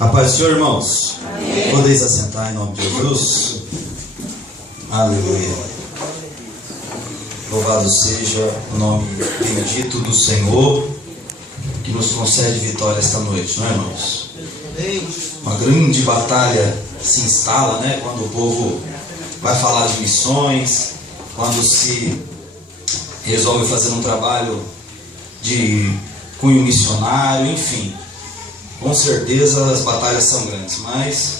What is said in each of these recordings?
A paz do Senhor, irmãos. Amém. Podeis assentar em nome de Jesus. Aleluia. Louvado seja o nome bendito do Senhor, que nos concede vitória esta noite, não é, irmãos? Uma grande batalha se instala, né? Quando o povo vai falar de missões, quando se resolve fazer um trabalho de cunho missionário, enfim. Com certeza as batalhas são grandes, mas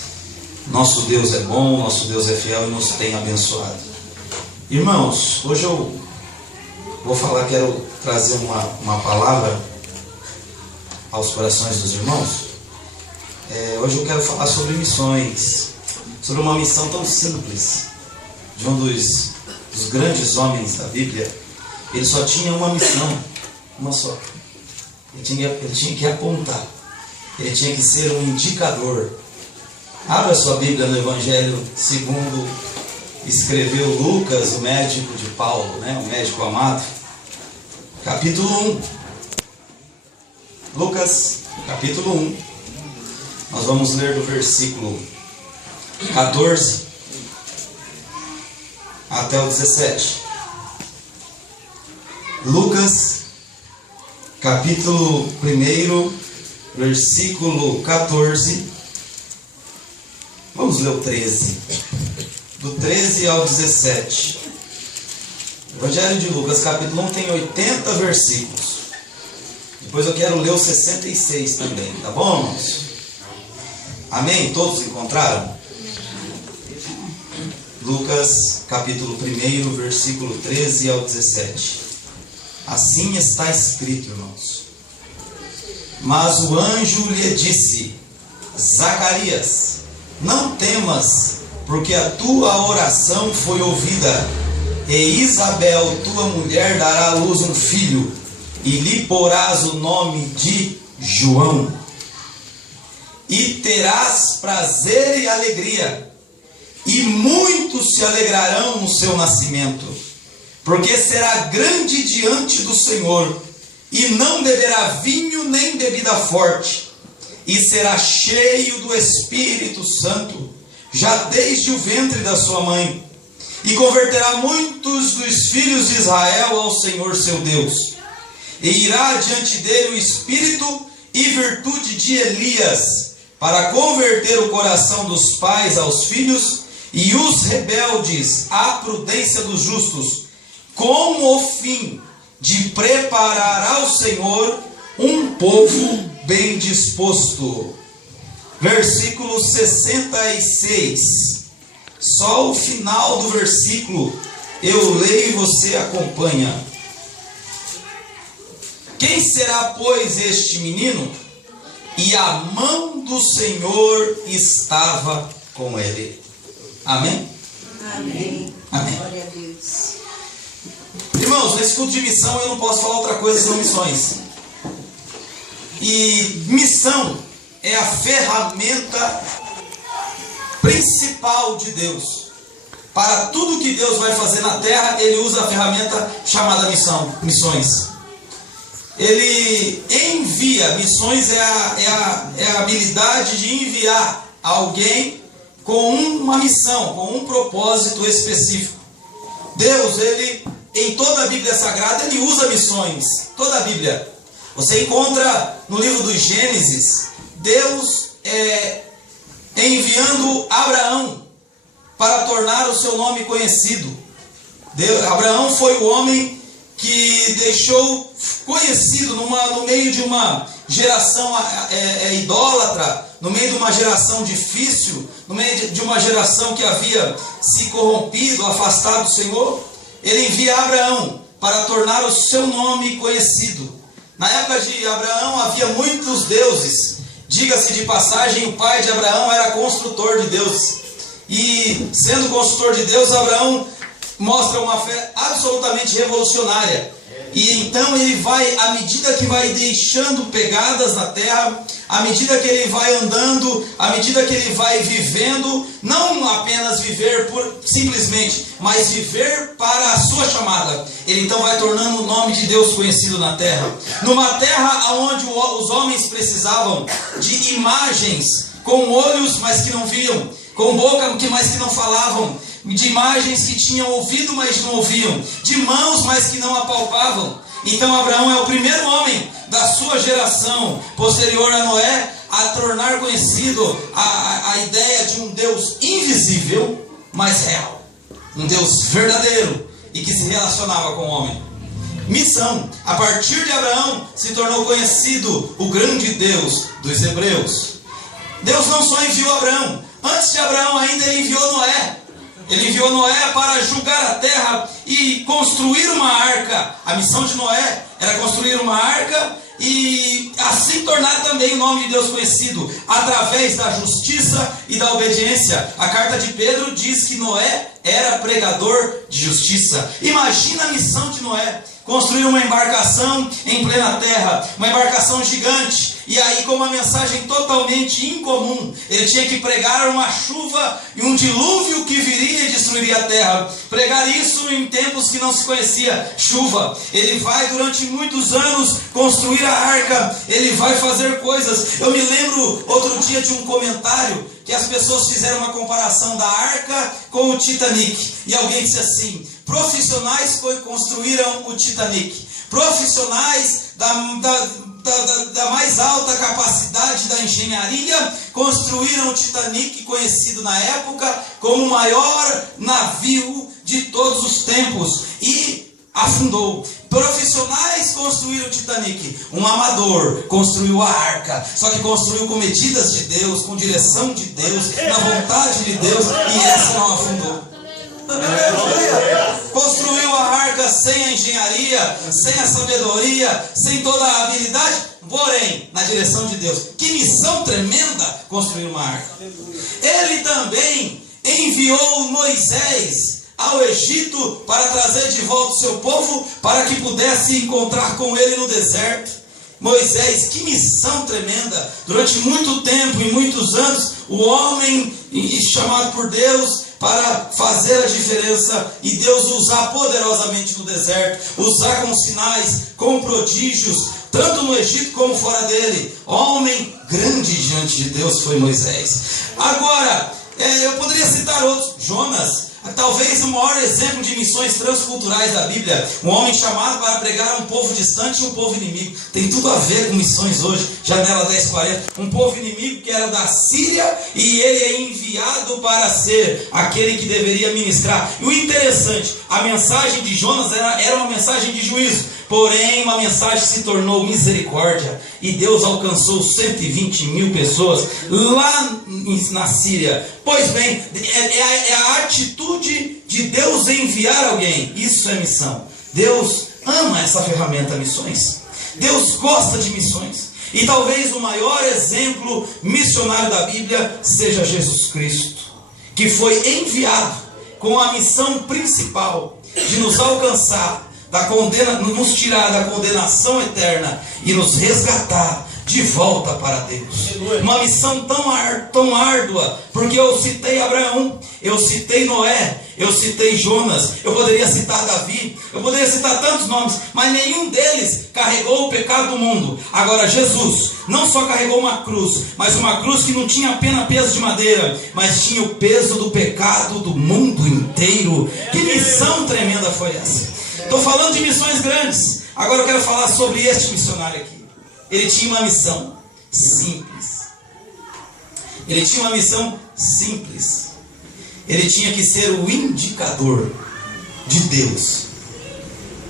nosso Deus é bom, nosso Deus é fiel e nos tem abençoado. Irmãos, hoje eu vou quero trazer uma palavra aos corações dos irmãos. Hoje eu quero falar sobre missões, sobre uma missão tão simples, de um dos grandes homens da Bíblia. Ele só tinha uma missão, uma só. Ele tinha que apontar. Ele tinha que ser um indicador. Abra sua Bíblia no Evangelho segundo escreveu Lucas, o médico de Paulo, né? O médico amado. Capítulo 1. Lucas, capítulo 1. Nós vamos ler do versículo 14 até o 17. Lucas, capítulo 1, versículo 14, vamos ler o 13, do 13 ao 17. O Evangelho de Lucas, capítulo 1, tem 80 versículos. Depois eu quero ler o 66 também, tá bom, irmãos? Amém? Todos encontraram? Lucas, capítulo 1, versículo 13 ao 17. Assim está escrito, irmãos. Mas o anjo lhe disse: Zacarias, não temas, porque a tua oração foi ouvida, e Isabel, tua mulher, dará à luz um filho, e lhe porás o nome de João. E terás prazer e alegria, e muitos se alegrarão no seu nascimento, porque será grande diante do Senhor, e não beberá vinho nem bebida forte, e será cheio do Espírito Santo, já desde o ventre da sua mãe, e converterá muitos dos filhos de Israel ao Senhor seu Deus, e irá diante dele o Espírito e virtude de Elias, para converter o coração dos pais aos filhos, e os rebeldes à prudência dos justos, com o fim de preparar ao Senhor um povo bem disposto. Versículo 66. Só o final do versículo eu leio e você acompanha. Quem será, pois, este menino? E a mão do Senhor estava com ele. Amém? Amém. Amém. Glória a Deus. Irmãos, nesse culto de missão eu não posso falar outra coisa senão missões. E missão é a ferramenta principal de Deus. Para tudo que Deus vai fazer na terra, Ele usa a ferramenta chamada missões. Ele envia, missões é a habilidade de enviar alguém com uma missão, com um propósito específico. Deus, Ele, em toda a Bíblia Sagrada, Ele usa missões. Toda a Bíblia. Você encontra no livro do Gênesis, Deus enviando Abraão para tornar o seu nome conhecido. Abraão foi o homem que deixou conhecido no meio de uma geração idólatra, no meio de uma geração difícil, no meio de uma geração que havia se corrompido, afastado do Senhor. Ele envia Abraão para tornar o seu nome conhecido. Na época de Abraão havia muitos deuses. Diga-se de passagem, o pai de Abraão era construtor de deuses. E sendo construtor de Deus, Abraão mostra uma fé absolutamente revolucionária. E então ele vai, à medida que vai deixando pegadas na terra, à medida que ele vai andando, à medida que ele vai vivendo, não apenas viver simplesmente, mas viver para a sua chamada, ele então vai tornando o nome de Deus conhecido na terra. Numa terra onde os homens precisavam de imagens, com olhos, mas que não viam, com boca, mas que não falavam, de imagens que tinham ouvido, mas não ouviam, de mãos, mas que não apalpavam. Então Abraão é o primeiro homem da sua geração, posterior a Noé, a tornar conhecido a ideia de um Deus invisível, mas real. Um Deus verdadeiro e que se relacionava com o homem. Missão. A partir de Abraão se tornou conhecido o grande Deus dos hebreus. Deus não só enviou Abraão. Antes de Abraão ainda ele enviou Noé. Ele enviou Noé para julgar a terra e construir uma arca. A missão de Noé era construir uma arca e assim tornar também o nome de Deus conhecido, através da justiça e da obediência. A carta de Pedro diz que Noé era pregador de justiça. Imagina a missão de Noé: construir uma embarcação em plena terra, uma embarcação gigante, e aí com uma mensagem totalmente incomum. Ele tinha que pregar uma chuva e um dilúvio que viria e destruiria a terra. Pregar isso em tempos que não se conhecia chuva. Ele vai durante muitos anos construir a arca, ele vai fazer coisas. Eu me lembro outro dia de um comentário que as pessoas fizeram uma comparação da arca com o Titanic, e alguém disse assim: profissionais construíram o Titanic, profissionais da mais alta capacidade da engenharia construíram o Titanic, conhecido na época como o maior navio de todos os tempos, e afundou. Profissionais construíram o Titanic, um amador construiu a arca, só que construiu com medidas de Deus, com direção de Deus, na vontade de Deus, e essa não afundou. Construiu a arca sem a engenharia, sem a sabedoria, sem toda a habilidade, porém na direção de Deus. Que missão tremenda construir uma arca. Ele também enviou Moisés ao Egito para trazer de volta o seu povo, para que pudesse encontrar com ele no deserto. Moisés, que missão tremenda. Durante muito tempo e muitos anos, o homem chamado por Deus para fazer a diferença, e Deus usar poderosamente no deserto, usar com sinais, com prodígios, tanto no Egito como fora dele. Homem grande diante de Deus foi Moisés. Agora, eu poderia citar outros. Jonas, talvez o maior exemplo de missões transculturais da Bíblia. Um homem chamado para pregar a um povo distante e um povo inimigo. Tem tudo a ver com missões hoje. Janela 1040. Um povo inimigo que era da Síria, e ele é enviado para ser aquele que deveria ministrar. E o interessante, a mensagem de Jonas era uma mensagem de juízo. Porém, uma mensagem se tornou misericórdia, e Deus alcançou 120.000 pessoas lá na Síria. Pois bem, é a atitude de Deus enviar alguém. Isso é missão. Deus ama essa ferramenta, missões. Deus gosta de missões. E talvez o maior exemplo missionário da Bíblia seja Jesus Cristo, que foi enviado com a missão principal de nos alcançar, nos tirar da condenação eterna e nos resgatar de volta para Deus. Uma missão tão árdua, porque eu citei Abraão, eu citei Noé, eu citei Jonas, eu poderia citar Davi, eu poderia citar tantos nomes, mas nenhum deles carregou o pecado do mundo. Agora Jesus não só carregou uma cruz, mas uma cruz que não tinha apenas peso de madeira, mas tinha o peso do pecado do mundo inteiro. Que missão tremenda foi essa? Estou falando de missões grandes. Agora eu quero falar sobre este missionário aqui. Ele tinha uma missão simples. Ele tinha uma missão simples. Ele tinha que ser o indicador de Deus.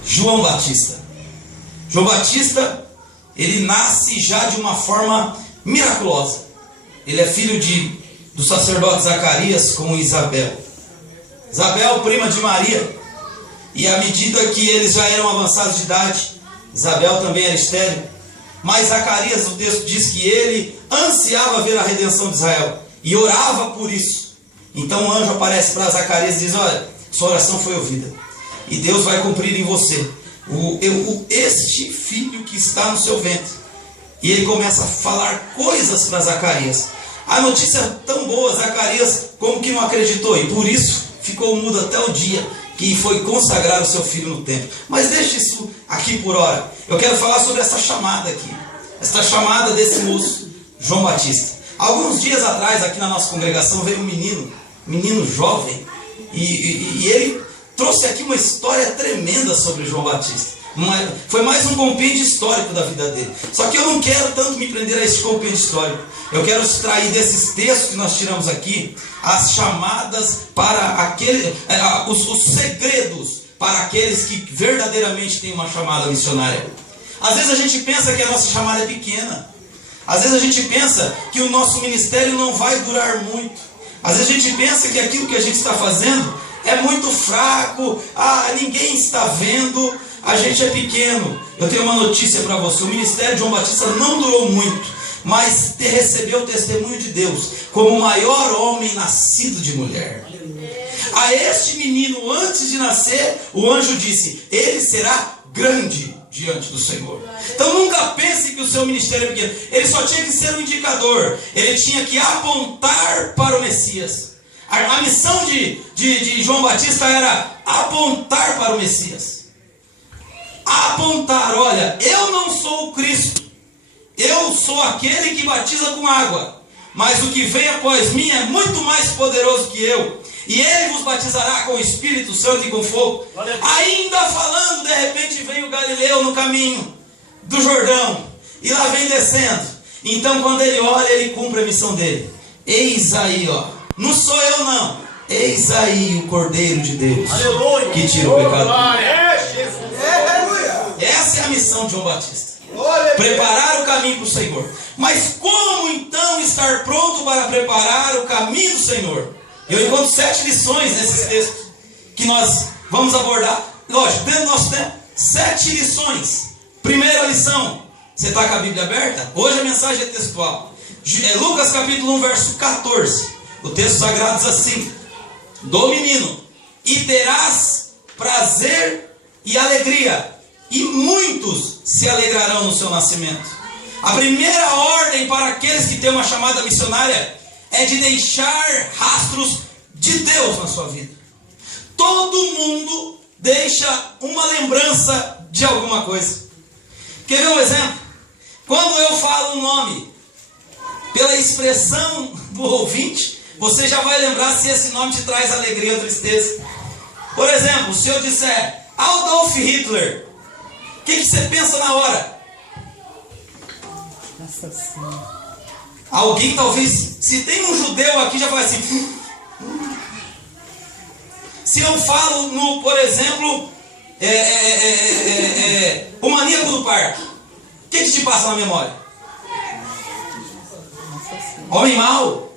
João Batista. João Batista, ele nasce já de uma forma miraculosa. Ele é filho do sacerdote Zacarias com Isabel. Isabel, prima de Maria. E à medida que eles já eram avançados de idade, Isabel também era estéril. Mas Zacarias, o texto diz que ele ansiava ver a redenção de Israel e orava por isso. Então o anjo aparece para Zacarias e diz: olha, sua oração foi ouvida, e Deus vai cumprir em você este filho que está no seu ventre. E ele começa a falar coisas para Zacarias. A notícia é tão boa, Zacarias como que não acreditou, e por isso ficou mudo até o dia que foi consagrar o seu filho no templo. Mas deixe isso aqui por hora. Eu quero falar sobre essa chamada aqui. Essa chamada desse moço, João Batista. Alguns dias atrás, aqui na nossa congregação, veio um menino jovem, e ele trouxe aqui uma história tremenda sobre João Batista. Foi mais um compêndio histórico da vida dele. Só que eu não quero tanto me prender a esse compêndio histórico. Eu quero extrair desses textos que nós tiramos aqui as chamadas para os segredos para aqueles que verdadeiramente têm uma chamada missionária. Às vezes a gente pensa que a nossa chamada é pequena. Às vezes a gente pensa que o nosso ministério não vai durar muito. Às vezes a gente pensa que aquilo que a gente está fazendo é muito fraco. Ninguém está vendo. A gente é pequeno. Eu tenho uma notícia para você. O ministério de João Batista não durou muito, mas recebeu o testemunho de Deus como o maior homem nascido de mulher. A este menino, antes de nascer, o anjo disse: ele será grande diante do Senhor. Então nunca pense que o seu ministério é pequeno. Ele só tinha que ser um indicador. Ele tinha que apontar para o Messias. A missão de João Batista era apontar para o Messias. Apontar: olha, eu não sou o Cristo, eu sou aquele que batiza com água, mas o que vem após mim é muito mais poderoso que eu, e ele vos batizará com o Espírito Santo e com fogo. Ainda falando, de repente vem o Galileu no caminho do Jordão, e lá vem descendo. Então quando ele olha, ele cumpre a missão dele. Eis aí, não sou eu não, eis aí o Cordeiro de Deus, aleluia, que tira o pecado. Essa é a missão de João Batista. Preparar o caminho para o Senhor. Mas como então estar pronto para preparar o caminho do Senhor? Eu encontro 7 lições nesses textos que nós vamos abordar. Lógico, dentro do nosso tempo, 7 lições. Primeira lição. Você está com a Bíblia aberta? Hoje a mensagem é textual. Lucas capítulo 1, verso 14. O texto sagrado diz assim: do menino, e terás prazer e alegria, e muitos se alegrarão no seu nascimento. A primeira ordem para aqueles que têm uma chamada missionária é de deixar rastros de Deus na sua vida. Todo mundo deixa uma lembrança de alguma coisa. Quer ver um exemplo? Quando eu falo um nome, pela expressão do ouvinte, você já vai lembrar se esse nome te traz alegria ou tristeza. Por exemplo, se eu disser Adolf Hitler, o que você pensa na hora? Assassino. Alguém talvez, se tem um judeu aqui, já vai assim. Se eu falo, por exemplo, o maníaco do parque, o que te passa na memória? Homem mau.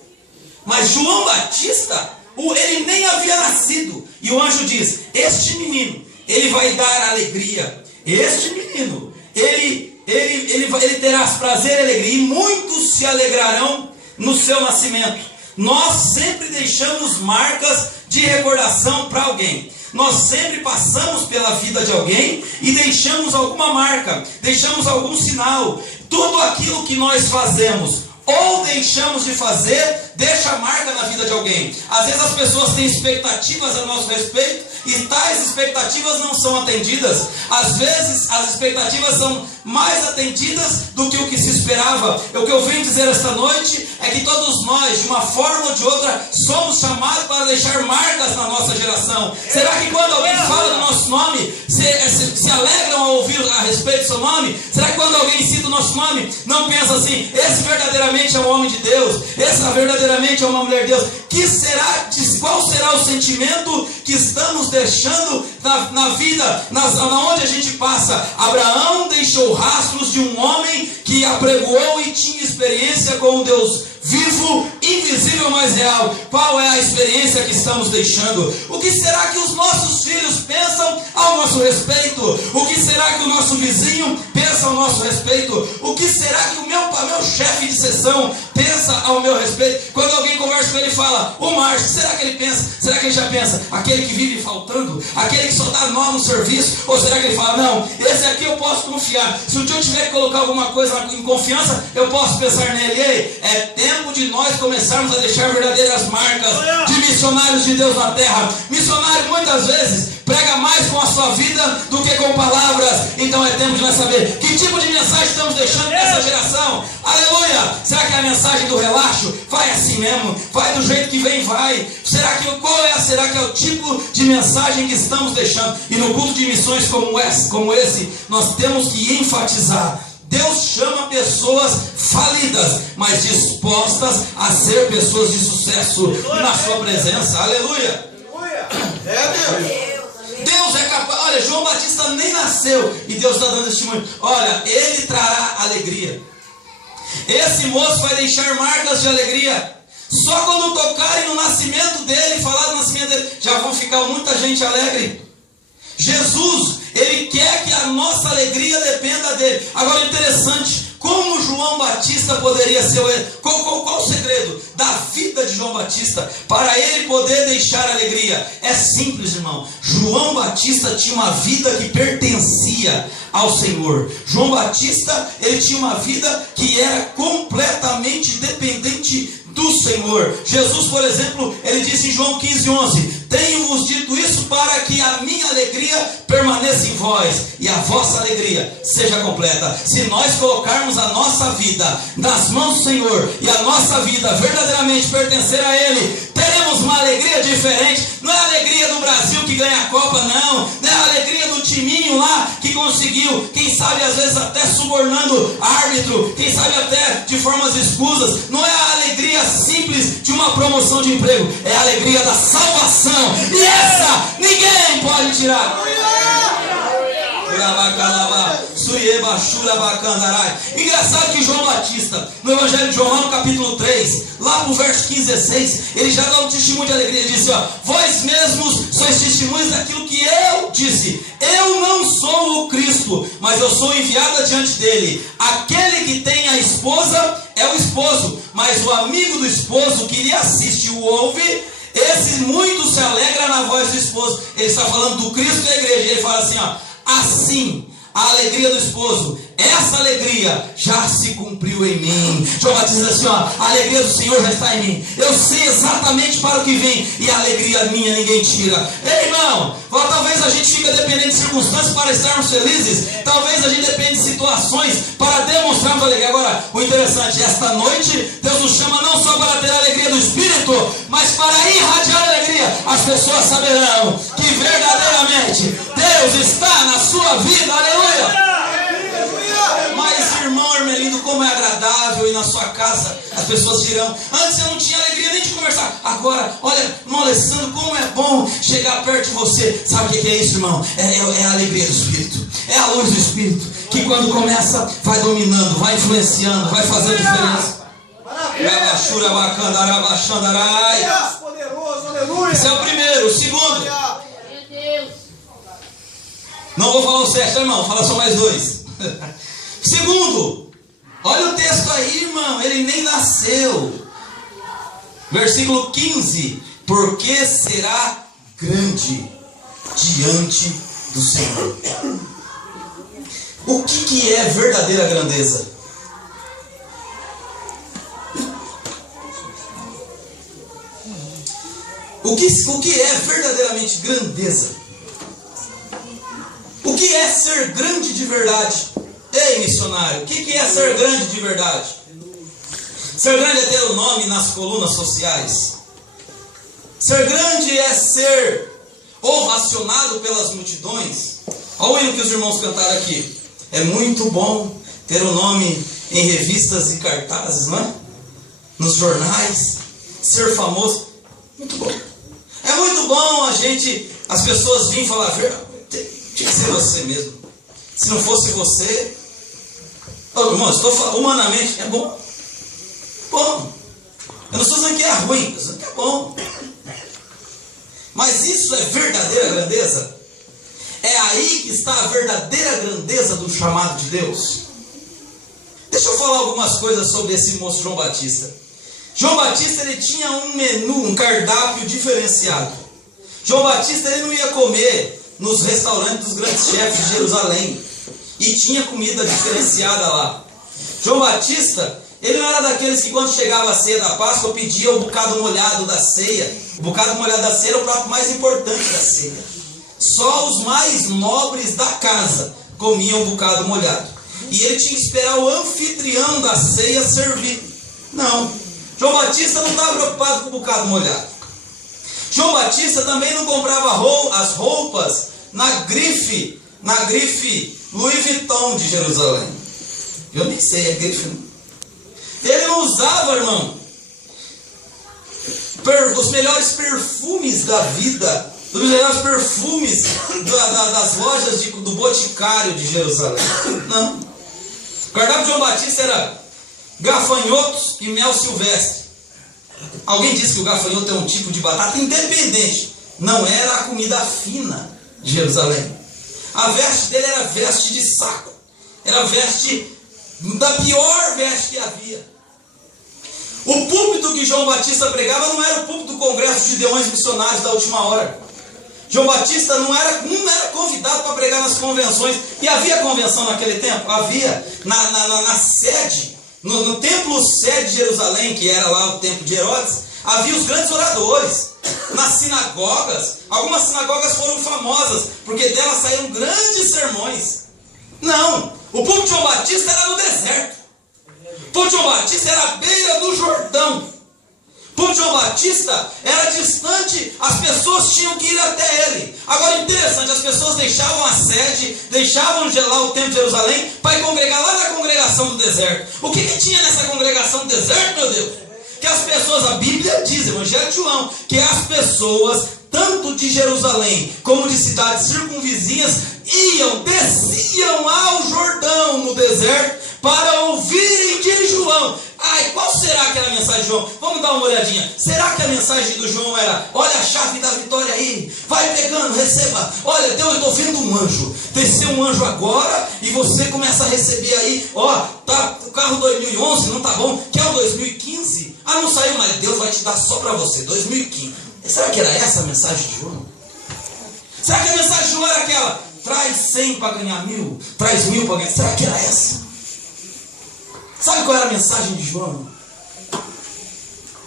Mas João Batista, ele nem havia nascido. E o anjo diz: este menino, ele vai dar alegria. Este menino, ele terá prazer e alegria, e muitos se alegrarão no seu nascimento. Nós sempre deixamos marcas de recordação para alguém. Nós sempre passamos pela vida de alguém e deixamos alguma marca, deixamos algum sinal. Tudo aquilo que nós fazemos ou deixamos de fazer, deixa marca na vida de alguém. Às vezes as pessoas têm expectativas a nosso respeito e tais expectativas não são atendidas. Às vezes as expectativas são mais atendidas do que o que se esperava. O que eu venho dizer esta noite é que todos nós, de uma forma ou de outra, somos chamados para deixar marcas na nossa geração. Será que quando alguém fala do nosso nome, se alegram ao ouvir a respeito do seu nome? Será que quando alguém cita o nosso nome, não pensa assim: esse verdadeiramente é um homem de Deus, essa verdadeiramente é uma mulher de Deus? Qual será o sentimento que estamos deixando na vida, onde a gente passa? Abraão deixou rastros de um homem que apregoou e tinha experiência com o Deus vivo, invisível, mas real. Qual é a experiência que estamos deixando? O que será que os nossos filhos pensam ao nosso respeito? O que será que o nosso vizinho pensa ao nosso respeito? O que será que o meu chefe de sessão pensa ao meu respeito? Quando alguém conversa com ele e fala: o Márcio, será que ele pensa? Será que ele já pensa: aquele que vive faltando? Aquele que só dá nó no serviço? Ou será que ele fala: não, esse aqui eu posso confiar. Se um dia eu tiver que colocar alguma coisa em confiança, eu posso pensar nele. Ei, é tempo de de nós começarmos a deixar verdadeiras marcas de missionários de Deus na terra. Missionário muitas vezes prega mais com a sua vida do que com palavras. Então é tempo de nós saber que tipo de mensagem estamos deixando nessa geração. Aleluia! Será que é a mensagem do relaxo? Vai assim mesmo, vai do jeito que vem, vai. Será que é o tipo de mensagem que estamos deixando? E no culto de missões como esse, nós temos que enfatizar: Deus chama pessoas falidas, mas dispostas a ser pessoas de sucesso na sua presença. Aleluia! Deus é capaz. Olha, João Batista nem nasceu e Deus está dando testemunho. Olha, ele trará alegria. Esse moço vai deixar marcas de alegria. Só quando tocarem no nascimento dele, falar do nascimento dele, já vão ficar muita gente alegre. Jesus, ele quer que a nossa alegria dependa dele. Agora, interessante, como João Batista poderia ser qual o segredo da vida de João Batista para ele poder deixar alegria? É simples, irmão. João Batista tinha uma vida que pertencia ao Senhor. João Batista, ele tinha uma vida que era completamente dependente do Senhor. Jesus, por exemplo, ele disse em João 15:11: tenho-vos dito isso para que a minha alegria permaneça em vós e a vossa alegria seja completa. Se nós colocarmos a nossa vida nas mãos do Senhor e a nossa vida verdadeiramente pertencer a Ele, teremos uma alegria diferente. Não é a alegria do Brasil que ganha a Copa, não é a alegria do timinho lá que conseguiu, quem sabe às vezes até subornando árbitro, quem sabe até de formas escusas. Não é a alegria simples de uma promoção de emprego, é a alegria da salvação, e essa ninguém pode tirar. Engraçado que João Batista, no Evangelho de João, lá no capítulo 3, lá no verso 15 e 16, ele já dá um testemunho de alegria. Ele disse: vós mesmos sois testemunhas daquilo que eu disse. Eu não sou o Cristo, mas eu sou enviado adiante dele. Aquele que tem a esposa é o esposo, mas o amigo do esposo que lhe assiste o ouve, esse muito se alegra na voz do esposo. Ele está falando do Cristo e da igreja. Ele fala assim: assim, a alegria do esposo, essa alegria já se cumpriu em mim. João Batista diz assim: a alegria do Senhor já está em mim. Eu sei exatamente para o que vem, e a alegria minha ninguém tira. Ei, irmão, talvez a gente fique dependendo de circunstâncias para estarmos felizes. Talvez a gente dependa de situações para demonstrarmos alegria. Agora, o interessante, esta noite Deus nos chama não só para ter a alegria do Espírito, mas para irradiar alegria. As pessoas saberão que verdadeiramente Deus está na sua vida. Aleluia! Mas, irmão Hermelindo, como é agradável ir na sua casa. As pessoas dirão: antes eu não tinha alegria nem de conversar. Agora, olha, irmão Alessandro, como é bom chegar perto de você. Sabe o que é isso, irmão? É a alegria do Espírito. É a luz do Espírito, que quando começa, vai dominando, vai influenciando, vai fazendo diferença. Esse é o primeiro. O segundo, não vou falar o sexto, irmão, fala só mais dois. Segundo, olha o texto aí, irmão, ele nem nasceu. Versículo 15: porque será grande diante do Senhor. O que é verdadeira grandeza? O que é verdadeiramente grandeza? O que é ser grande de verdade? Ei, missionário, o que é ser grande de verdade? Ser grande é ter o nome nas colunas sociais. Ser grande é ser ovacionado pelas multidões. Olha o hino que os irmãos cantaram aqui. É muito bom ter o nome em revistas e cartazes, não é? Nos jornais. Ser famoso. Muito bom. É muito bom as pessoas virem falar: tinha que ser você mesmo. Se não fosse você... irmão, humanamente é bom. Bom. Eu não estou dizendo que é ruim, estou dizendo que é bom. Mas isso é verdadeira grandeza? É aí que está a verdadeira grandeza do chamado de Deus. Deixa eu falar algumas coisas sobre esse moço João Batista. João Batista, ele tinha um menu, um cardápio diferenciado. João Batista, ele não ia comer nos restaurantes dos grandes chefes de Jerusalém, e tinha comida diferenciada lá. João Batista, Ele não era daqueles que quando chegava a ceia da Páscoa pedia o bocado molhado da ceia. O bocado molhado da ceia era o prato mais importante da ceia. Só os mais nobres da casa comiam o bocado molhado. E ele tinha que esperar o anfitrião da ceia servir. Não. João Batista não estava preocupado com o bocado molhado. João Batista também não comprava as roupas na grife Louis Vuitton de Jerusalém. Eu nem sei, é grife. Ele não usava, irmão, os melhores perfumes da vida, os melhores perfumes das lojas do Boticário de Jerusalém. Não. O cardápio de João Batista era gafanhotos e mel silvestre. Alguém disse que o gafanhoto é um tipo de batata independente. Não era a comida fina de Jerusalém. A veste dele era veste de saco. Era veste da pior veste que havia. O púlpito que João Batista pregava não era o púlpito do Congresso de Gideões Missionários da última hora. João Batista não era convidado para pregar nas convenções. E havia convenção naquele tempo? Havia. Na sede, no templo sede de Jerusalém, que era lá o templo de Herodes, havia os grandes oradores. Nas sinagogas, algumas sinagogas foram famosas, porque delas saíram grandes sermões. Não, o púlpito de João Batista era no deserto. O púlpito de João Batista era à beira do Jordão. O púlpito de João Batista era distante, as pessoas tinham que ir até ele. Agora, interessante, as pessoas deixavam a sede, deixavam lá o templo de Jerusalém, para ir congregar lá na congregação do deserto. O que tinha nessa congregação do deserto, meu Deus? Que as pessoas, a Bíblia diz, Evangelho de João, que as pessoas, tanto de Jerusalém como de cidades circunvizinhas, desciam ao Jordão no deserto para ouvirem de João. Ai, qual será que era a mensagem de João? Vamos dar uma olhadinha. Será que a mensagem do João era: olha a chave da vitória aí, vai pegando, receba. Olha, Deus, eu estou vendo um anjo. Desceu um anjo agora e você começa a receber aí. Ó, tá, o carro 2011 não tá bom, quer o 2015? Ah, não saiu, mas Deus vai te dar só para você, 2015. Será que era essa a mensagem de João? Será que a mensagem de João era aquela: traz 100 para ganhar 1000, traz 1000 para ganhar? Será que era essa? Sabe qual era a mensagem de João? A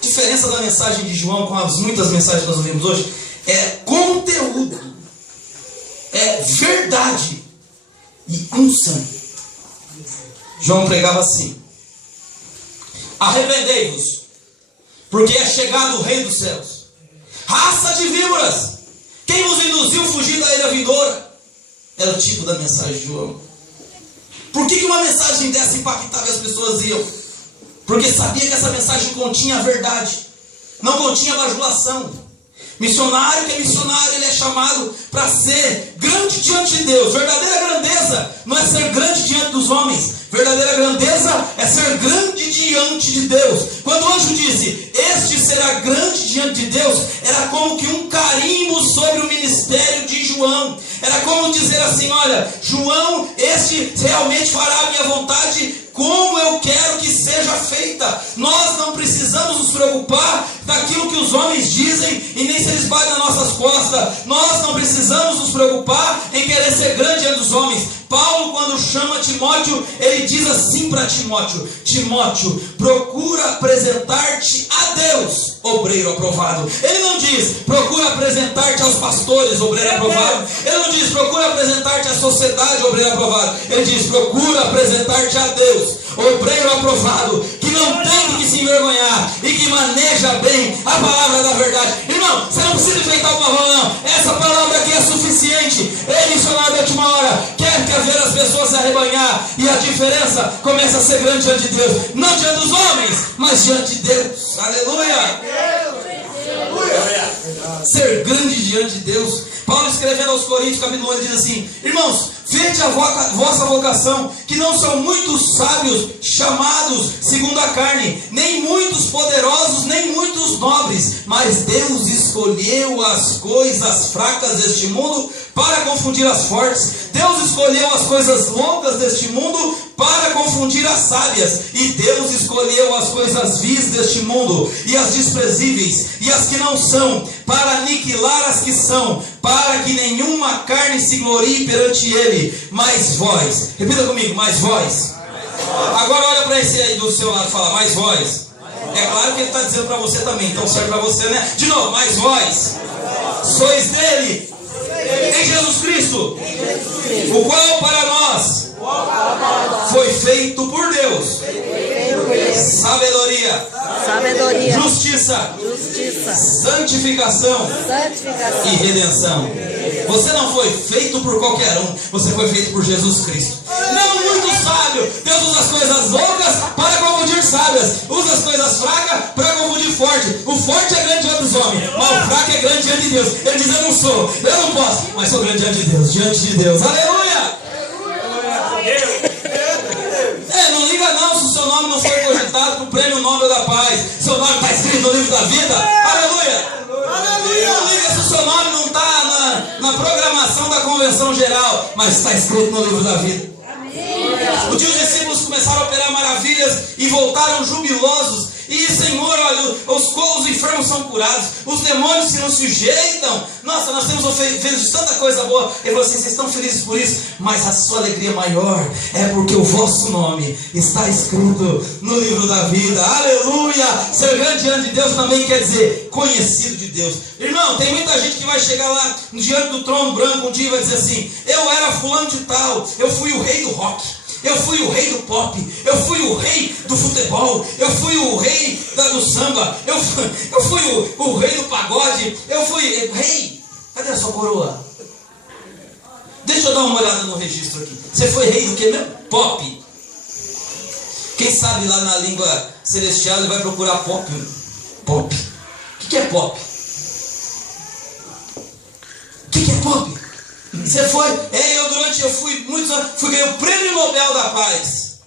diferença da mensagem de João com as muitas mensagens que nós ouvimos hoje é conteúdo, é verdade e unção. João pregava assim: arrependei-vos, porque é chegado o Rei dos Céus. Raça de víboras, quem vos induziu a fugir da ira vindoura? Era o tipo da mensagem de João. Por que uma mensagem dessa impactava e as pessoas iam? Porque sabia que essa mensagem continha a verdade, não continha bajulação. Missionário que é missionário, ele é chamado para ser grande diante de Deus. Verdadeira grandeza não é ser grande diante dos homens. Verdadeira grandeza é ser grande diante de Deus. Quando o anjo disse: este será grande diante de Deus, era como que um carimbo sobre o ministério de João. Era como dizer assim: olha, João, este realmente fará a minha vontade como eu quero que seja feita. Nós não precisamos nos preocupar daquilo que os homens dizem e nem se eles batem nas nossas costas. Nós não precisamos nos preocupar em querer ser grande diante dos homens. Paulo, quando chama Timóteo, ele diz assim para Timóteo: Timóteo, procura apresentar-te a Deus, obreiro aprovado. Ele não diz: procura apresentar-te aos pastores, obreiro aprovado. Ele não diz: procura apresentar-te à sociedade, obreiro aprovado. Ele diz: procura apresentar-te a Deus, obreiro aprovado, que não tem que se envergonhar e que maneja bem a palavra da verdade. Irmão, você não precisa enfeitar o pavão, não. Essa palavra aqui é suficiente. Ele, missionário da última hora, quer ver as pessoas se arrebanhar, e a diferença começa a ser grande diante de Deus, não diante dos homens, mas diante de Deus. Aleluia! Ser grande diante de Deus. Paulo, escrevendo aos Coríntios, capítulo 1, ele diz assim: irmãos, vede a vossa vocação, que não são muitos sábios chamados segundo a carne, nem muitos poderosos, nem muitos nobres, mas Deus escolheu as coisas fracas deste mundo para confundir as fortes. Deus escolheu as coisas loucas deste mundo para confundir as sábias, e Deus escolheu as coisas vis deste mundo, e as desprezíveis, e as que não são, para aniquilar as que são, para que nenhuma carne se glorie perante Ele. Mas vós, repita comigo, mas vós Agora olha para esse aí do seu lado e fala, mas vós. É claro que ele está dizendo para você também, então serve para você, né? De novo, mas vós sois dele, em Jesus Cristo, o qual para nós foi feito por Deus sabedoria, justiça, santificação e redenção. Você não foi feito por qualquer um, você foi feito por Jesus Cristo. Não muito sábio, Deus usa as coisas loucas para confundir sábias, usa as coisas fracas para confundir forte. O forte é grande diante dos homens, mas o fraco é grande diante de Deus. Ele diz, eu não sou, eu não posso, mas sou grande diante de Deus, aleluia. Não liga não se o seu nome não foi cogitado para o prêmio Nobel da Paz. Seu nome está escrito no livro da vida, aleluia. Não liga se o seu nome não está na programação da convenção geral, mas está escrito no livro da vida. Um dia os discípulos começaram a operar maravilhas e voltaram jubilosos. E Senhor, olha, os enfermos são curados, os demônios se não sujeitam. Nossa, nós temos feito tanta coisa boa. Ele falou assim, vocês estão felizes por isso, mas a sua alegria maior é porque o vosso nome está escrito no livro da vida. Aleluia. Ser grande diante de Deus também quer dizer conhecido de Deus. Irmão, tem muita gente que vai chegar lá diante do trono branco um dia e vai dizer assim, eu era fulano de tal, eu fui o rei do rock, eu fui o rei do pop, eu fui o rei do futebol, eu fui o rei do samba, eu fui o rei do pagode, eu fui rei. Cadê a sua coroa? Deixa eu dar uma olhada no registro aqui. Você foi rei do que mesmo? Pop. Quem sabe lá na língua celestial ele vai procurar pop. Pop. O que é pop? O que é pop? Você foi, eu fui muitos anos, ganhei o Prêmio Nobel da Paz,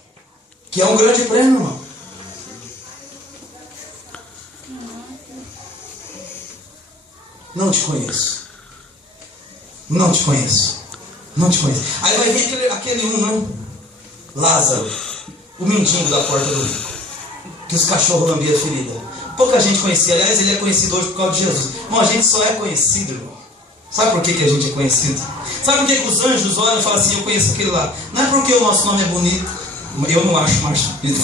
que é um grande prêmio, irmão. Não te conheço. Não te conheço. Não te conheço. Aí vai vir aquele não? Lázaro, o mendigo da porta do rico, que os cachorros lambiam a ferida. Pouca gente conhecia, aliás, ele é conhecido hoje por causa de Jesus. Irmão, a gente só é conhecido, irmão. Sabe por que a gente é conhecido? Sabe por que os anjos olham e falam assim, eu conheço aquele lá? Não é porque o nosso nome é bonito. Eu não acho mais bonito.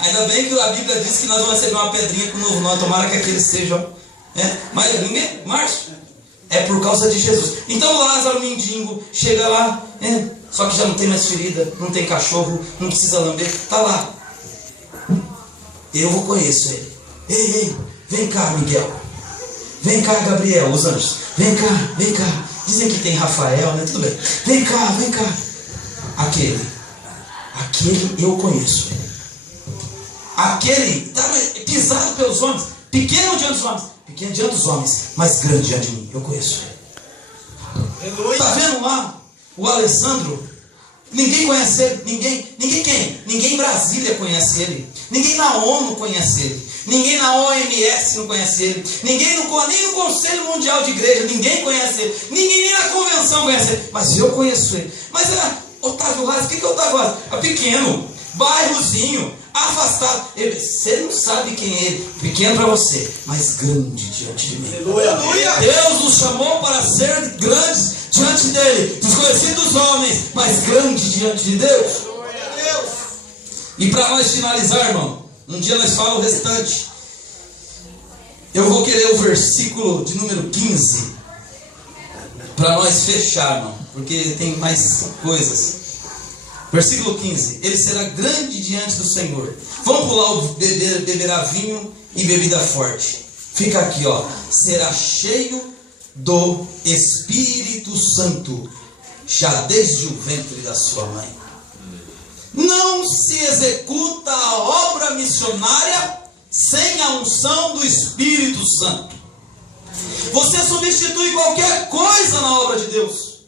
Ainda bem que a Bíblia diz que nós vamos receber uma pedrinha com o novo nome. Tomara que aqueles sejam. Mas Márcio, é por causa de Jesus. Então Lázaro, mendigo, chega lá, só que já não tem mais ferida, não tem cachorro, não precisa lamber. Está lá. Eu conheço ele. Ei, vem cá, Miguel. Vem cá, Gabriel, os anjos. Vem cá. Dizem que tem Rafael, né? Tudo bem. Vem cá. Aquele eu conheço. Aquele está pisado pelos homens. Pequeno diante dos homens. Mas grande diante de mim. Eu conheço ele. Está vendo lá o Alessandro? Ninguém conhece ele. Ninguém quem? Ninguém em Brasília conhece ele. Ninguém na ONU conhece ele. Ninguém na OMS não conhece ele. Nem no Conselho Mundial de Igreja ninguém conhece ele. Ninguém nem na convenção conhece ele. Mas eu conheço ele. Mas Otávio Lázaro, o que é Otávio Lázaro? É pequeno, bairrozinho, afastado. Você não sabe quem é ele. Pequeno para você, mas grande diante de mim. Aleluia. Deus nos chamou para ser grandes diante dele. Desconhecidos dos homens, mas grande diante de Deus. E para nós finalizar, irmão, um dia nós falamos o restante. Eu vou querer o versículo de número 15 para nós fechar, irmão, porque tem mais coisas. Versículo 15. Ele será grande diante do Senhor. Vamos pular o beberá vinho e bebida forte. Fica aqui, ó. Será cheio do Espírito Santo, já desde o ventre da sua mãe. Não se executa a obra missionária sem a unção do Espírito Santo. Você substitui qualquer coisa na obra de Deus.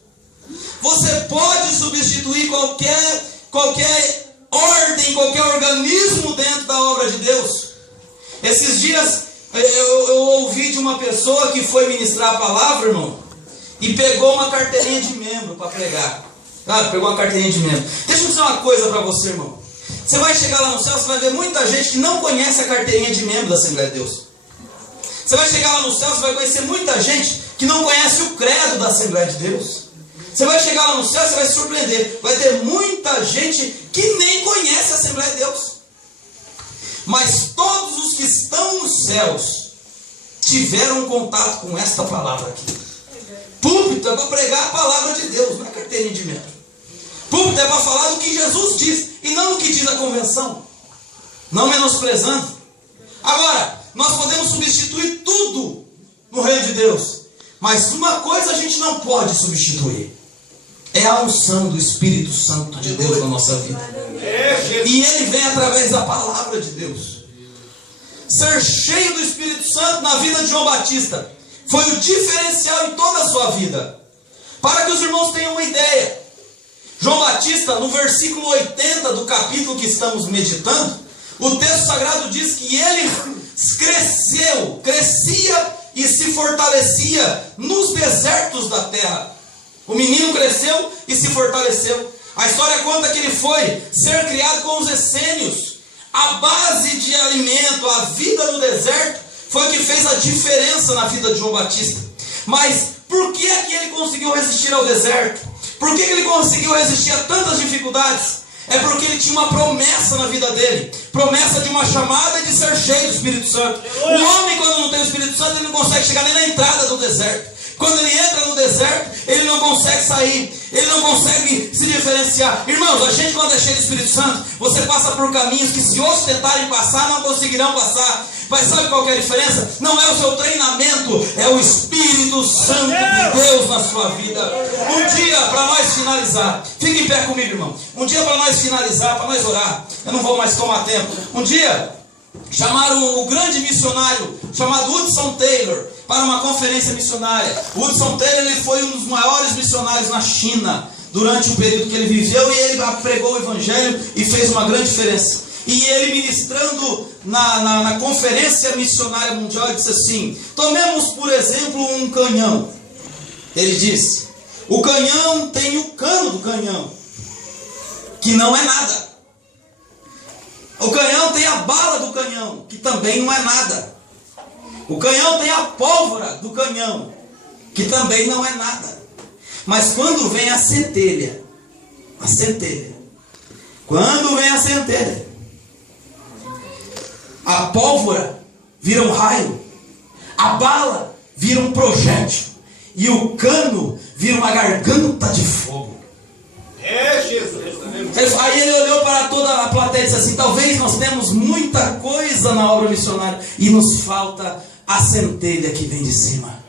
Você pode substituir qualquer ordem, qualquer organismo dentro da obra de Deus. Esses dias eu ouvi de uma pessoa que foi ministrar a palavra, irmão, e pegou uma carteirinha de membro para pregar. Pegou uma carteirinha de membro. Deixa eu dizer uma coisa para você, irmão. Você vai chegar lá no céu, você vai ver muita gente que não conhece a carteirinha de membro da Assembleia de Deus. Você vai chegar lá no céu, você vai conhecer muita gente que não conhece o credo da Assembleia de Deus. Você vai chegar lá no céu, você vai se surpreender. Vai ter muita gente que nem conhece a Assembleia de Deus. Mas todos os que estão nos céus tiveram contato com esta palavra aqui. Púlpito é para pregar a palavra de Deus, não é carteirinha de membro. Púlpito é para falar do que Jesus diz e não do que diz a convenção. Não menosprezando. Agora, nós podemos substituir tudo no reino de Deus. Mas uma coisa a gente não pode substituir. É a unção do Espírito Santo de Deus na nossa vida. E ele vem através da palavra de Deus. Ser cheio do Espírito Santo na vida de João Batista foi o diferencial em toda a sua vida. Para que os irmãos tenham uma ideia, João Batista, no versículo 80 do capítulo que estamos meditando, o texto sagrado diz que ele crescia e se fortalecia nos desertos da terra. O menino cresceu e se fortaleceu. A história conta que ele foi ser criado com os essênios. A base de alimento, a vida no deserto, foi o que fez a diferença na vida de João Batista. Mas por que é que ele conseguiu resistir ao deserto? Por que ele conseguiu resistir a tantas dificuldades? É porque ele tinha uma promessa na vida dele. Promessa de uma chamada e de ser cheio do Espírito Santo. O homem, quando não tem o Espírito Santo, ele não consegue chegar nem na entrada do deserto. Quando ele entra no deserto, ele não consegue sair. Ele não consegue se diferenciar. Irmãos, a gente, quando é cheio do Espírito Santo, você passa por caminhos que, se outros tentarem passar, não conseguirão passar. Mas sabe qual que é a diferença? Não é o seu treinamento, é o Espírito Santo de Deus na sua vida. Um dia, para nós finalizar, fique em pé comigo, irmão. Um dia, para nós finalizar, para nós orar, eu não vou mais tomar tempo. Um dia, chamaram o grande missionário chamado Hudson Taylor para uma conferência missionária. O Hudson Taylor, ele foi um dos maiores missionários na China durante o período que ele viveu, e ele pregou o evangelho e fez uma grande diferença. E ele, ministrando na conferência missionária mundial, disse assim: tomemos por exemplo um canhão. Ele disse: o canhão tem o cano do canhão, que não é nada. O canhão tem a bala do canhão, que também não é nada. O canhão tem a pólvora do canhão, que também não é nada. Mas quando vem a centelha, quando vem a centelha, a pólvora vira um raio, a bala vira um projétil, e o cano vira uma garganta de fogo. Aí ele olhou para toda a plateia e disse assim: talvez nós temos muita coisa na obra missionária e nos falta a centelha que vem de cima.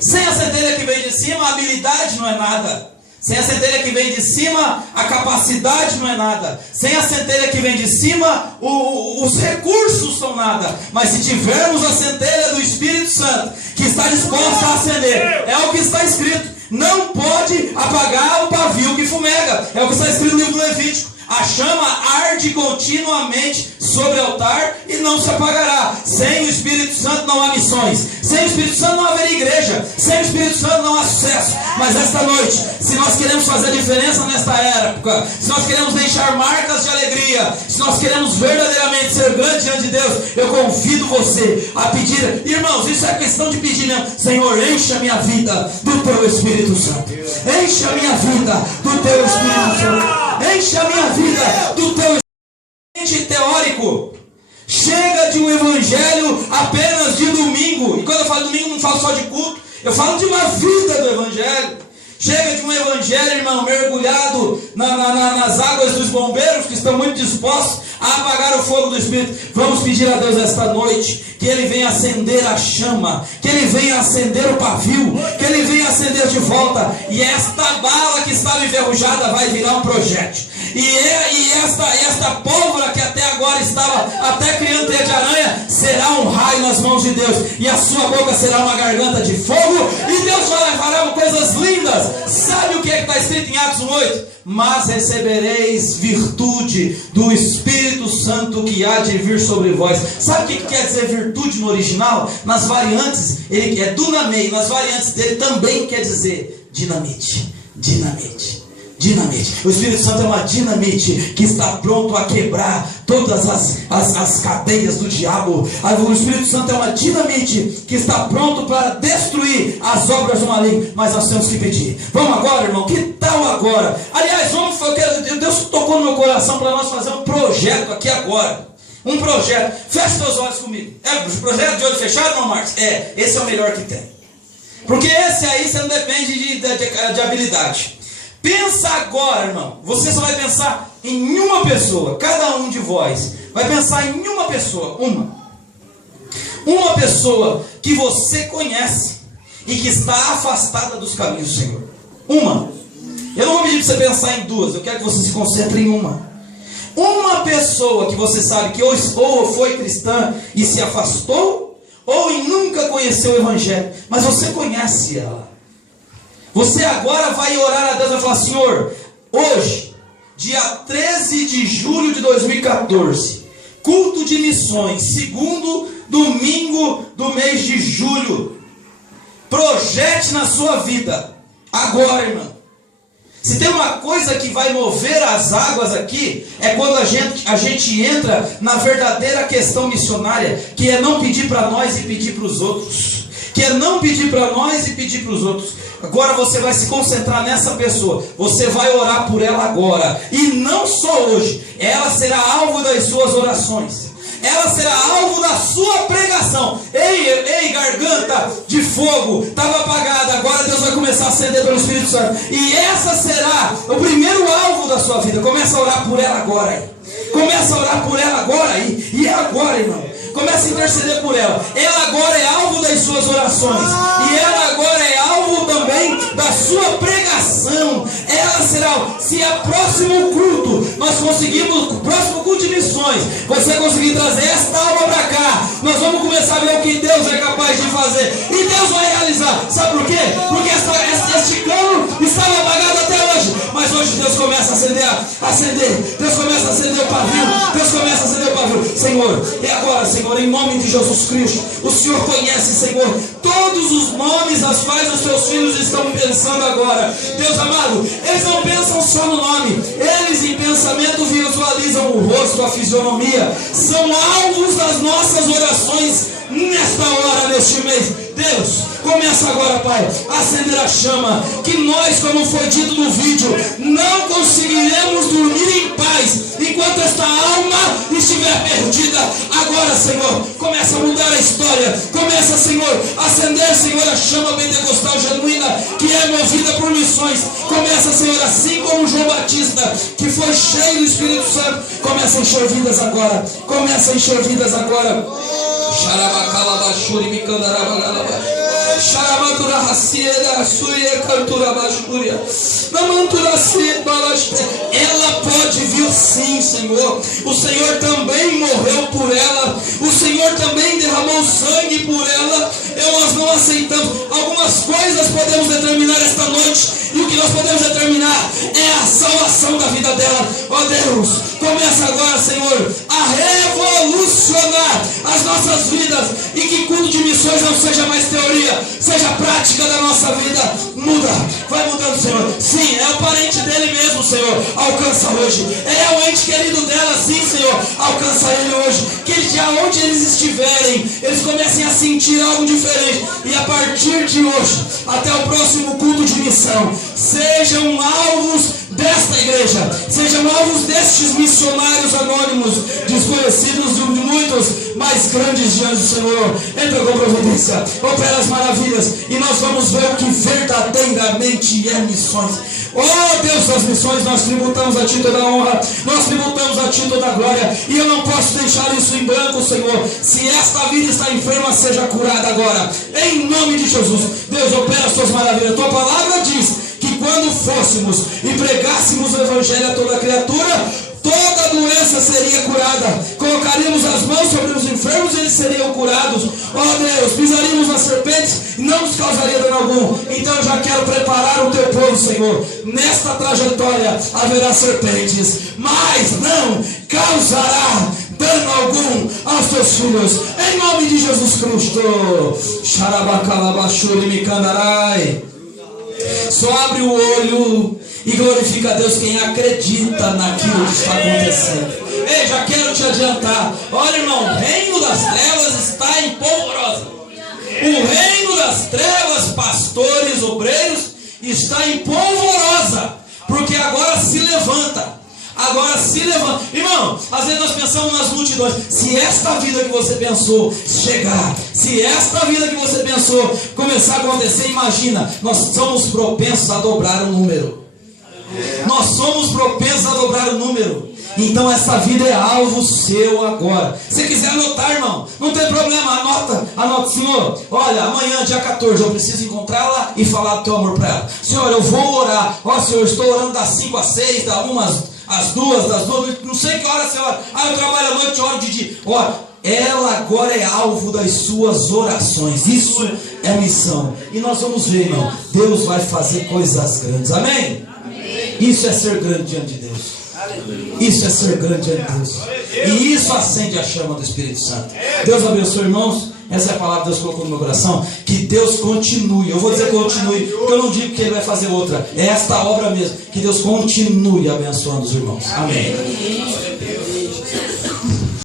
Sem a centelha que vem de cima, a habilidade não é nada. Sem a centelha que vem de cima, a capacidade não é nada. Sem a centelha que vem de cima, os recursos são nada. Mas se tivermos a centelha do Espírito Santo, que está disposta a acender, é o que está escrito: não pode apagar o pavio que fumega. É o que está escrito no livro do Levítico. A chama arde continuamente sobre o altar e não se apagará. Sem o Espírito Santo não há missões. Sem o Espírito Santo não haverá igreja. Sem o Espírito Santo não há sucesso. Mas esta noite, se nós queremos fazer diferença nesta época, se nós queremos deixar marcas de alegria, se nós queremos verdadeiramente ser grande diante de Deus, eu convido você a pedir. Irmãos, isso é questão de pedir mesmo: Senhor, encha a minha vida do Teu Espírito Santo. Encha a minha vida do Teu Espírito Santo. Enche a minha vida do Teu Espírito teórico. Chega de um evangelho apenas de domingo. E quando eu falo domingo, não falo só de culto, eu falo de uma vida do evangelho. Chega de um evangelho, irmão, mergulhado nas águas dos bombeiros, que estão muito dispostos a apagar o fogo do Espírito. Vamos pedir a Deus esta noite que Ele venha acender a chama, que Ele venha acender o pavio, que Ele venha acender de volta. E esta bala que estava enferrujada vai virar um projétil. E esta pólvora que até agora estava até criando teia de aranha, será um raio nas mãos de Deus. E a sua boca será uma garganta de fogo. E Deus fará coisas lindas. Sabe o que é que está escrito em Atos 1:8? Mas recebereis virtude do Espírito Santo que há de vir sobre vós. Sabe o que quer dizer virtude no original? Nas variantes, ele é dunamei. Nas variantes dele também quer dizer dinamite. Dinamite. Dinamite. O Espírito Santo é uma dinamite que está pronto a quebrar todas as cadeias do diabo. O Espírito Santo é uma dinamite que está pronto para destruir as obras do maligno. Mas nós temos que pedir. Vamos agora, irmão? Que tal agora? Aliás, Deus tocou no meu coração para nós fazer um projeto aqui agora. Um projeto. Feche seus olhos comigo. É projeto de olho fechado, não, Marcos? Esse é o melhor que tem. Porque esse aí você não depende de habilidade. Pensa agora, irmão. Você só vai pensar em uma pessoa. Cada um de vós vai pensar em uma pessoa. Uma pessoa que você conhece e que está afastada dos caminhos do Senhor. Uma. Eu não vou pedir para você pensar em duas. Eu quero que você se concentre em uma. Uma pessoa que você sabe que ou foi cristã e se afastou, ou nunca conheceu o Evangelho, mas você conhece ela. Você agora vai orar a Deus e vai falar: Senhor, hoje, dia 13 de julho de 2014, culto de missões, segundo domingo do mês de julho. Projete na sua vida, agora, irmão. Se tem uma coisa que vai mover as águas aqui, é quando a gente entra na verdadeira questão missionária, que é não pedir para nós e pedir para os outros. Que é não pedir para nós e pedir para os outros. Agora você vai se concentrar nessa pessoa. Você vai orar por ela agora. E não só hoje. Ela será alvo das suas orações. Ela será alvo da sua pregação. Ei, garganta de fogo, estava apagada, agora Deus vai começar a acender pelo Espírito Santo. E essa será o primeiro alvo da sua vida. Começa a orar por ela agora aí. Começa a orar por ela agora aí. E é agora, irmão. Começa a interceder por ela. Ela agora é alvo das suas orações. E ela agora é alvo também da sua pregação. Ela será, se é próximo culto, nós conseguimos, próximo culto de missões, você conseguir trazer esta alma para cá, nós vamos começar a ver o que Deus é capaz de fazer. E Deus vai realizar. Sabe por quê? Porque este cano estava apagado até hoje. Mas hoje Deus começa a acender. Deus começa a acender o pavio. Deus começa a acender o pavio. Senhor, é agora, Senhor, em nome de Jesus Cristo. O Senhor conhece, Senhor, todos os nomes das quais os teus filhos estão pensando agora. Deus amado, eles não pensam só no nome. Eles em pensamento visualizam o rosto, a fisionomia. São alvos das nossas orações nesta hora, neste mês. Deus, começa agora, Pai, a acender a chama, que nós, como foi dito no vídeo, não conseguiremos dormir em paz enquanto esta alma estiver perdida. Agora, Senhor, começa a mudar a história. Começa, Senhor, a acender, Senhor, a chama pentecostal genuína, que é movida por missões. Começa, Senhor, assim como João Batista, que foi cheio do Espírito Santo. Começa a encher vidas agora. Começa a encher vidas agora. Xarabacalabachuri micandarabagalabaxuri. Xarabatura racieda, suia cantura baixúria. Ela pode vir sim, Senhor. O Senhor também morreu por ela. O Senhor também derramou sangue por ela. Nós não aceitamos. Algumas coisas podemos determinar esta noite. E o que nós podemos determinar é a salvação da vida dela. Ó Deus, começa agora, Senhor, a revolucionar as nossas vidas. E que culto de missões não seja mais teoria, seja prática da nossa vida. Muda, vai mudando, Senhor. Sim, é o parente dele mesmo, Senhor. Alcança hoje. É o ente querido dela, sim, Senhor. Alcança ele hoje. Que já onde eles estiverem, eles comecem a sentir algo diferente. E a partir de hoje, até o próximo culto de missão, sejam alvos desta igreja, sejam alvos destes missionários anônimos, desconhecidos de muitos, mais grandes diante do Senhor. Entra com providência, opera as maravilhas, e nós vamos ver o que verdadeiramente é missões. Oh Deus das missões, nós tributamos a Ti toda a honra, nós tributamos a Ti toda a glória, e eu não posso deixar isso em branco, Senhor. Se esta vida está enferma, seja curada agora, em nome de Jesus. Deus, opera as Tuas maravilhas. Tua palavra diz que quando fôssemos e pregássemos o Evangelho a toda criatura, toda doença seria curada. Colocaríamos as mãos sobre os enfermos e eles seriam curados. Ó Deus, pisaríamos nas serpentes e não nos causaria dano algum. Então eu já quero preparar o Teu povo, Senhor. Nesta trajetória haverá serpentes, mas não causará dano algum aos Teus filhos. Em nome de Jesus Cristo. Xarabacalabachuri micandarai. Só abre o olho E glorifica a Deus quem acredita naquilo que está acontecendo. Ei, já quero te adiantar. Olha, irmão, o reino das trevas está em polvorosa. O reino das trevas, pastores, obreiros, está em polvorosa. Porque agora se levanta. Agora se levanta. Irmão, às vezes nós pensamos nas multidões. Se esta vida que você pensou chegar, se esta vida que você pensou começar a acontecer, imagina, nós somos propensos a dobrar o número. Nós somos propensos a dobrar o número. Então essa vida é alvo seu agora. Se quiser anotar, irmão, não tem problema, anota, Senhor, olha, amanhã, dia 14, eu preciso encontrá-la e falar do teu amor para ela. Senhor, eu vou orar. Ó, Senhor, estou orando das 5 às 6, das 1 às 2, das 2, não sei que hora você ora. Eu trabalho à noite, oro de dia. Ó, ela agora é alvo das suas orações. Isso é missão. E nós vamos ver, irmão, Deus vai fazer coisas grandes. Amém? Isso é ser grande diante de Deus. Isso é ser grande diante de Deus. E isso acende a chama do Espírito Santo. Deus abençoe, irmãos. Essa é a palavra que Deus colocou no meu coração. Que Deus continue. Eu vou dizer continue, porque eu não digo que Ele vai fazer outra. É esta obra mesmo. Que Deus continue abençoando os irmãos. Amém.